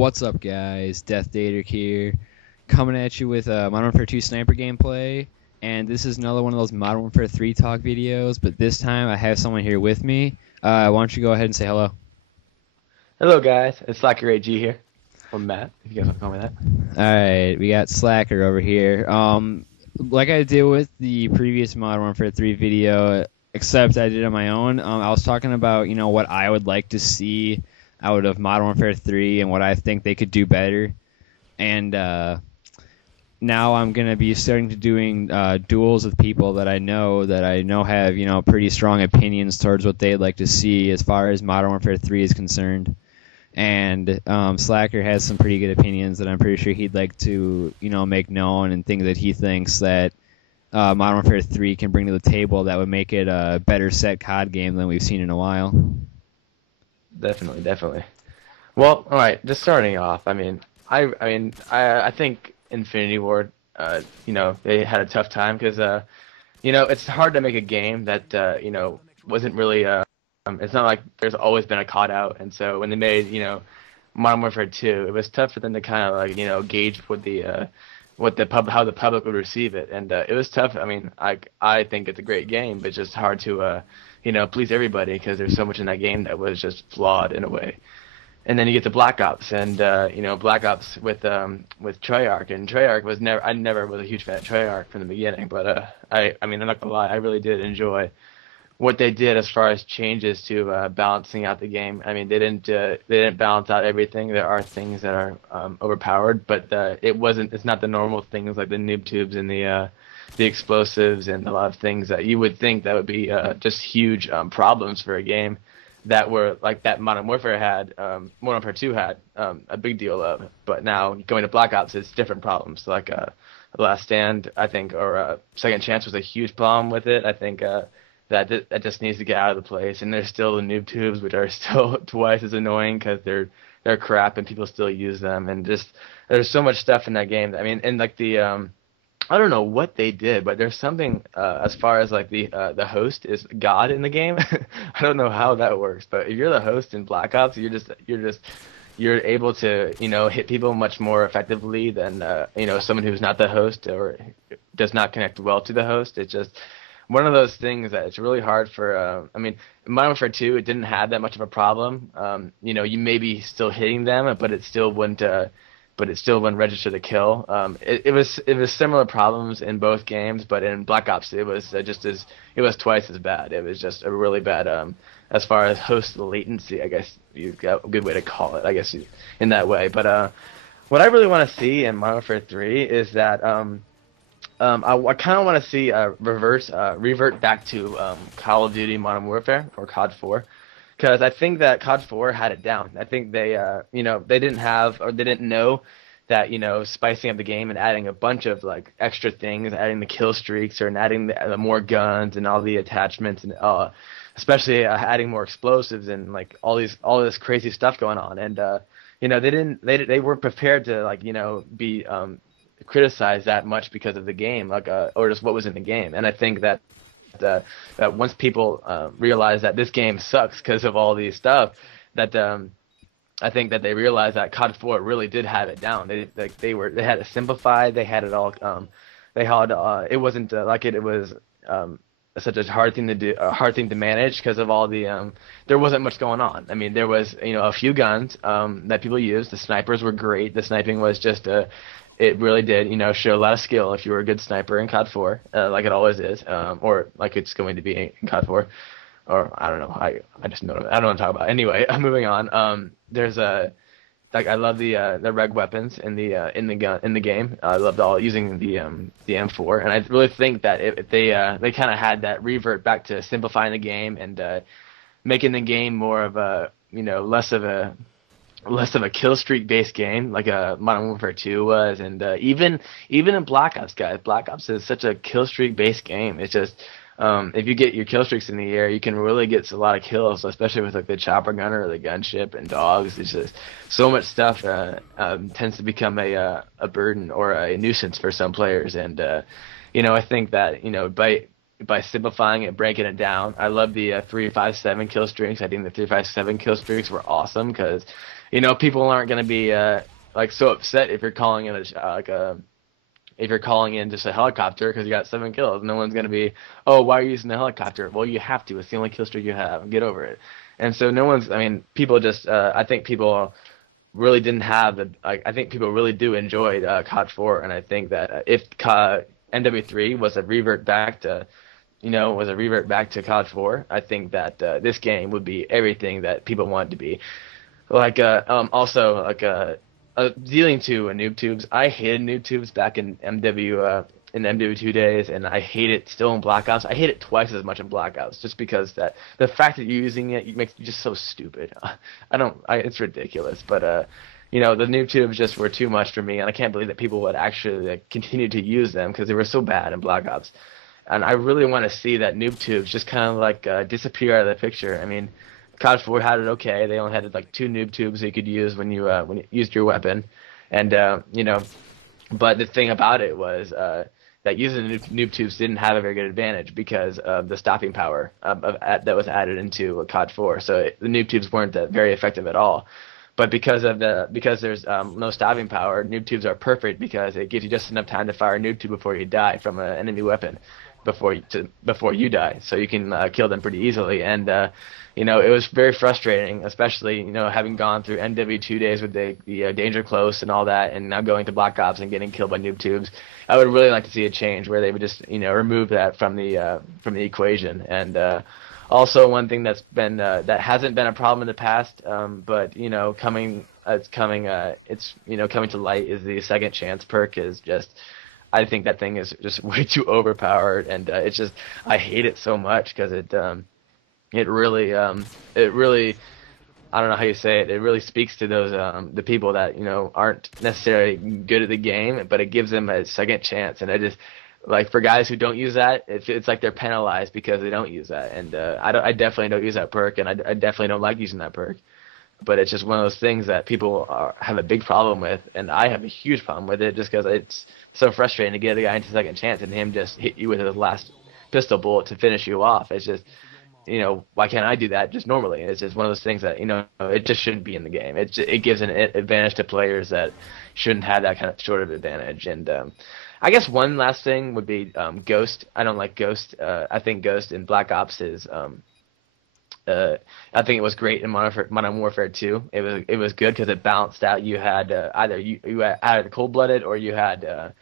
What's up, guys? Death Dater here, coming at you with Modern Warfare 2 sniper gameplay, and this is another one of those Modern Warfare 3 talk videos, but this time I have someone here with me. Why don't you go ahead and say hello? Hello guys, it's Slacker AG here. Or Matt, if you guys want to call me that. Alright, we got Slacker over here. Like I did with the previous Modern Warfare 3 video, except I did it on my own, I was talking about, what I would like to see out of Modern Warfare 3 and what I think they could do better. And now I'm gonna be starting to doing duels with people that I know have pretty strong opinions towards what they'd like to see as far as Modern Warfare 3 is concerned. And Slacker has some pretty good opinions that I'm pretty sure he'd like to make known, and things that he thinks that Modern Warfare 3 can bring to the table that would make it a better set COD game than we've seen in a while. Definitely, definitely. Well, all right. Just starting off, I think Infinity Ward, they had a tough time because, it's hard to make a game that, wasn't really. It's not like there's always been a COD out, and so when they made, Modern Warfare 2, it was tough for them to kind of gauge what how the public would receive it, and it was tough. I think it's a great game, but it's just hard to please everybody because there's so much in that game that was just flawed in a way. And then you get to Black Ops, and Black Ops with Treyarch, and Treyarch was I never was a huge fan of Treyarch from the beginning, but I'm not gonna lie, I really did enjoy what they did as far as changes to balancing out the game. I mean, they didn't balance out everything. There are things that are overpowered, but it's not the normal things like the noob tubes and the explosives and a lot of things that you would think that would be just huge problems for a game that were like that Modern Warfare 2 had a big deal of. But now going to Black Ops, it's different problems. Like Last Stand, I think, or Second Chance was a huge problem with it. I think that just needs to get out of the place. And there's still the noob tubes, which are still twice as annoying because they're crap and people still use them. And just there's so much stuff in that game. I mean, and like I don't know what they did, but there's something as far as like the host is God in the game. I don't know how that works, but if you're the host in Black Ops, you're able to hit people much more effectively than someone who's not the host or does not connect well to the host. It's just one of those things that it's really hard for. In Modern Warfare 2, it didn't have that much of a problem. You may be still hitting them, but it still wouldn't register the kill. It was similar problems in both games, but in Black Ops it was it was twice as bad. It was just a really bad as far as host latency. I guess you've got a good way to call it. I guess in that way. But what I really want to see in Modern Warfare 3 is that I kind of want to see revert back to Call of Duty Modern Warfare or COD 4. Because I think that COD 4 had it down. I think they didn't know that, spicing up the game and adding a bunch of like extra things, adding the kill streaks and adding the more guns and all the attachments and especially adding more explosives and like all this crazy stuff going on. And they weren't prepared to be criticized that much because of the game, or just what was in the game. And I think that once people realize that this game sucks because of all these stuff, that I think that they realized that COD 4 really did have it down. They had it simplified. They had it all. It wasn't it was such a hard thing to do, a hard thing to manage because of all the there wasn't much going on. I mean, there was a few guns that people used. The snipers were great. The sniping was just it really did, show a lot of skill if you were a good sniper in COD 4, like it always is, or like it's going to be in COD 4, or I don't know. I just know I don't know what to talk about. Anyway, moving on. There's I love the reg weapons in the game. I loved all using the M4, and I really think that if they kind of had that revert back to simplifying the game and making the game more of a less of a kill streak based game like a Modern Warfare 2 was, and even in Black Ops, guys, Black Ops is such a kill streak based game. It's just if you get your kill streaks in the air, you can really get a lot of kills, especially with like the chopper gunner or the gunship and dogs. It's just so much stuff tends to become a burden or a nuisance for some players, and I think that by simplifying it, breaking it down. I love the 357 kill streaks. I think the 357 kill streaks were awesome because people aren't gonna be like so upset if you're calling in if you're calling in just a helicopter because you got 7 kills. No one's gonna be, oh, why are you using the helicopter? Well, you have to. It's the only kill streak you have. Get over it. And so no one's. I mean, people just. I think people really didn't have the. I think people really do enjoy COD 4, and I think that if MW3 was a revert back to COD 4, I think that this game would be everything that people want it to be. Like also like dealing to noob tubes. I hated noob tubes back in MW2 days, and I hate it still in Black Ops. I hate it twice as much in Black Ops, just because that the fact that you're using it makes you just so stupid. It's ridiculous, but the noob tubes just were too much for me, and I can't believe that people would actually continue to use them because they were so bad in Black Ops. And I really want to see that noob tubes just kind of disappear out of the picture. I mean, COD 4 had it okay. They only had like 2 noob tubes you could use when you used your weapon, and but the thing about it was that using the noob tubes didn't have a very good advantage because of the stopping power that was added into COD 4. So the noob tubes weren't very effective at all. But because there's no stopping power, noob tubes are perfect because it gives you just enough time to fire a noob tube before you die from an enemy weapon, before you die, so you can kill them pretty easily. And it was very frustrating, especially having gone through MW2 days with the danger close and all that, and now going to Black Ops and getting killed by noob tubes. I would really like to see a change where they would just remove that from the equation. And also one thing that's been that hasn't been a problem in the past, but coming to light is the second chance perk. Is just, I think that thing is just way too overpowered, and it's just, I hate it so much because it really I don't know how you say it. It really speaks to those the people that aren't necessarily good at the game, but it gives them a second chance. And I just, like, for guys who don't use that, it's like they're penalized because they don't use that. And I definitely don't use that perk, and I definitely don't like using that perk. But it's just one of those things that people have a big problem with, and I have a huge problem with it just because it's so frustrating to get a guy into second chance and him just hit you with his last pistol bullet to finish you off. It's just, why can't I do that just normally? It's just one of those things that, it just shouldn't be in the game. It gives an advantage to players that shouldn't have that kind of sort of advantage. And I guess one last thing would be Ghost. I don't like Ghost. I think Ghost in Black Ops is I think it was great in Modern Warfare 2. It was good because it balanced out. You had either you had cold-blooded or you had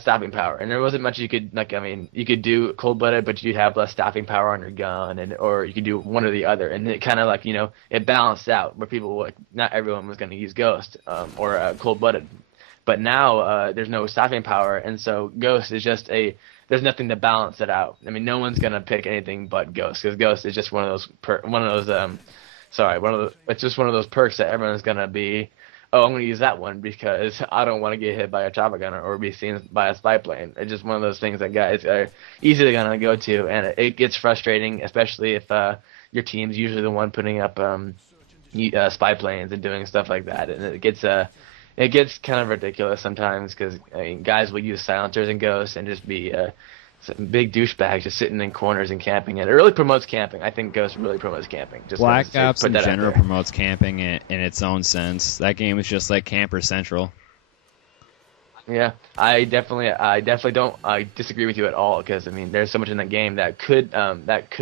stopping power, and there wasn't much you could you could do cold-blooded, but you'd have less stopping power on your gun, or you could do one or the other, and it kind of it balanced out where people not everyone was going to use Ghost or cold-blooded, but now there's no stopping power, and so Ghost is just there's nothing to balance it out. I mean, no one's gonna pick anything but Ghost because Ghost is just one of those it's just one of those perks that everyone's gonna be, oh, I'm gonna use that one because I don't want to get hit by a chopper gunner or be seen by a spy plane. It's just one of those things that guys are easily gonna go to, and it gets frustrating, especially if your team's usually the one putting up spy planes and doing stuff like that, and it gets kind of ridiculous sometimes because guys will use silencers and Ghosts and just be some big douchebags just sitting in corners and camping. And it really promotes camping. I think Ghost really promotes camping. Just Black Ops in general promotes camping in its own sense. That game is just like Camper Central. Yeah, I definitely don't disagree with you at all because there's so much in that game that could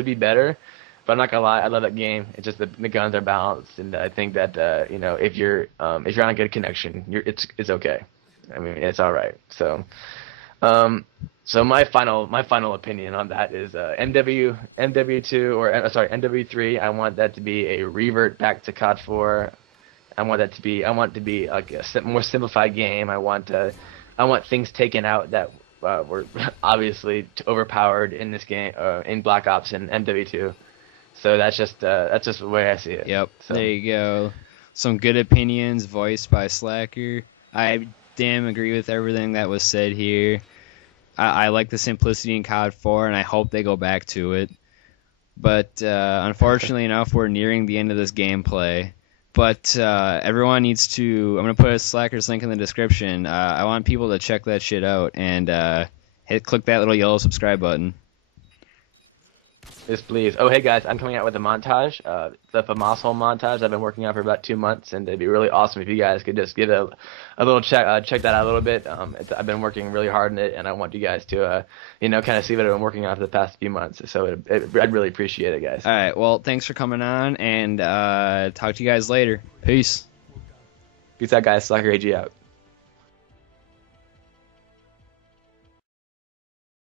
be better. But I'm not gonna lie, I love that game. It's just the guns are balanced, and I think that if you're on a good connection, it's okay. It's all right. So, so my final opinion on that is MW2 or sorry, MW3. I want that to be a revert back to COD 4. I want it to be like a more simplified game. I want things taken out that were obviously overpowered in this game, in Black Ops and MW2. So that's just the way I see it. Yep. So. There you go. Some good opinions voiced by Slacker. I damn agree with everything that was said here. I like the simplicity in COD 4, and I hope they go back to it. But unfortunately enough, we're nearing the end of this gameplay. But everyone needs to... I'm going to put a Slacker's link in the description. I want people to check that shit out and click that little yellow subscribe button. Yes, please. Oh, hey guys, I'm coming out with a montage. The Famas hole montage I've been working on for about 2 months, and it'd be really awesome if you guys could just get a little check that out a little bit. I've been working really hard on it, and I want you guys to kind of see what I've been working on for the past few months. So I'd really appreciate it, guys. All right. Well, thanks for coming on, and talk to you guys later. Peace. Peace out, guys. Slacker AG out.